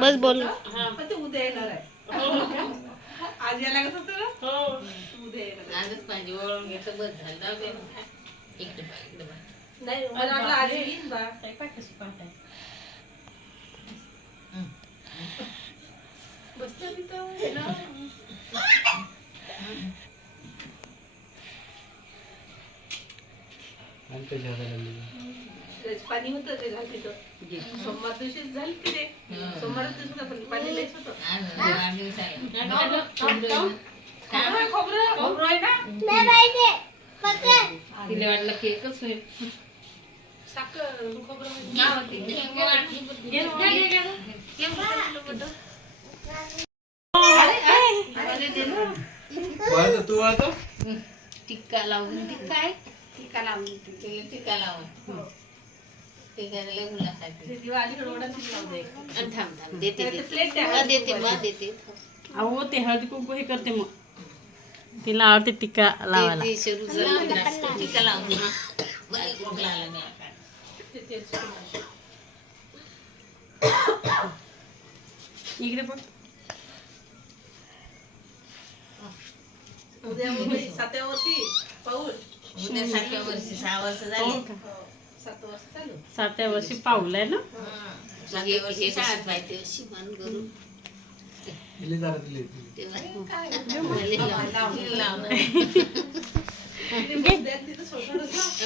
बस बोल. पण ते उद्या येणार आहे. आज यायला लागत होतं ना. उद्या येणार आहे. आजच पाहिजे वळून घेतलं बस झालं. जाऊ दे. इकडे बा, इकडे बा. नाही मला वाटलं आज येईन बा. बसते तिथं हे ना. त्याच पाणी होतं ते झालं तिथं. सोमवार दिवशीच झाली की ते. सोमवार दिवशी पण पाणी लयच होतं. खोबरं आहे का? तिला वाटलं केकच होईल. साखर खोबरं टिक्का लावून टिक्का आहे. टिक्का लावून टिक्का लावून ते करायला मुलासाठी दिवाळीकडे ओढतच लावून दे. थांब थांब देते प्लेट देते अहो ते हळदी कुंकू हे करते मग तिला आवडते टिक्का लावायला. टिक्का लावून इकडे पण उद्या 7व्या वर्षी पाऊस. उद्या 7व्या वर्षी 6 वर्ष झाले. 7 वर्ष चालू. 7व्या वर्षी पाऊल आहे ना. 7व्या वर्षी शाळेत पाहिजे अशी मान करून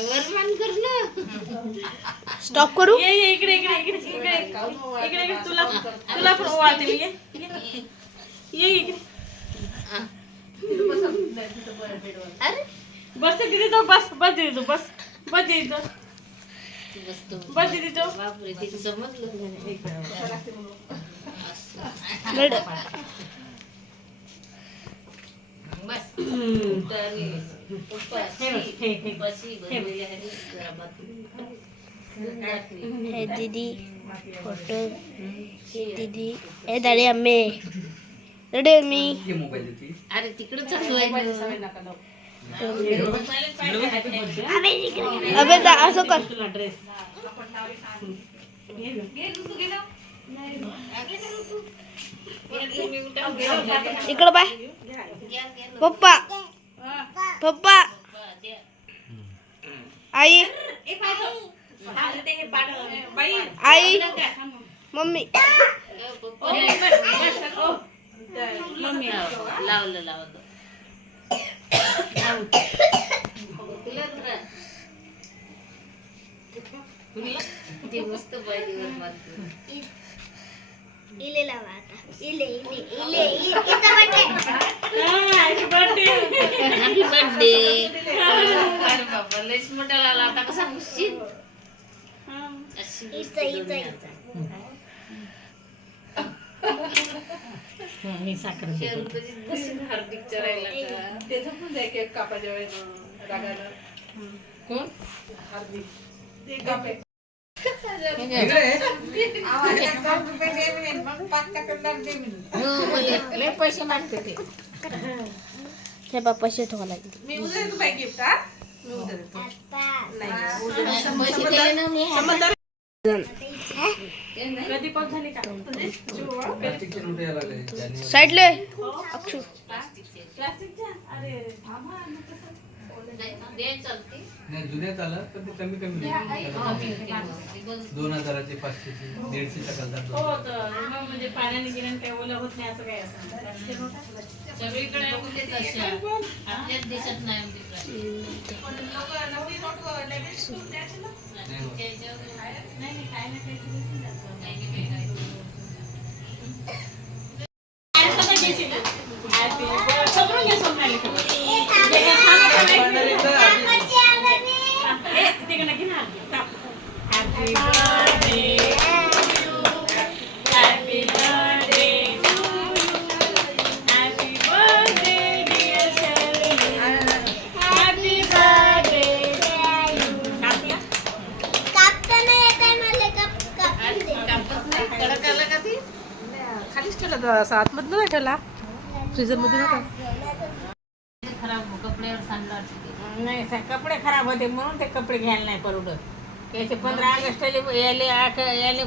वरमान कर ना. स्टॉप करू. ये ये इकडे इकडे इकडे इकडे इकडे इकडे तुला तुला पण ओवाळते मी. ये इकडे अरे बस तिथे तो बस बस तिथे तो बस बस तिथे तो बस तिथे तो. बापरे तिथे समजलं बस हे दीदी फोटो दीदी हे दाडी अम्मी रेडी अम्मी. अरे तिकडं चालू आहे. अबे असं कर. तुला ड्रेस इकडं बाय. पप्पा पप्पा आई आई मम्मी. लावलं लावलं ते मस्त पाहिजे. इले लावा आता. इले इले इले इचा birthday. Happy birthday. Happy birthday. अरे बाबा लयच मोठा लागला आता कसा खुशील. इचा इचा इचा. मी साखर हार्दिक चरायला का ते झोपून जाय केक कापाच्या वेळेस रागाला. कोण हार्दिक ते कापे. लय पैसे मागते ते. हे पैसे ठेवा लागले. मी उद्या देतो बाई गिफ्ट. हा मी उद्या देतो. पैसे दिले ना मी. कधी पाऊस झाली का. साईडले अक्षू. प्लास्टिकच्या अरे थांबा दे चालते. जुन्यात आलं तर ते कमी कमी 2000चे 500चे 150च्या करतात. हो तर मग म्हणजे पाण्याने गिरण काही ओलं होत नाही असं काही असं. सगळीकडे म्हणजे तशा आपल्याच देशात नाही म्हणजे खालीच ठेवला आतमधून नाही ठेवला. फ्रीजर मध्ये नव्हता. खराब कपड्यावर सांडला नाही कपडे खराब होते म्हणून ते कपडे घ्यायला नाही परवडत. त्याचे 15 ऑगस्टला याले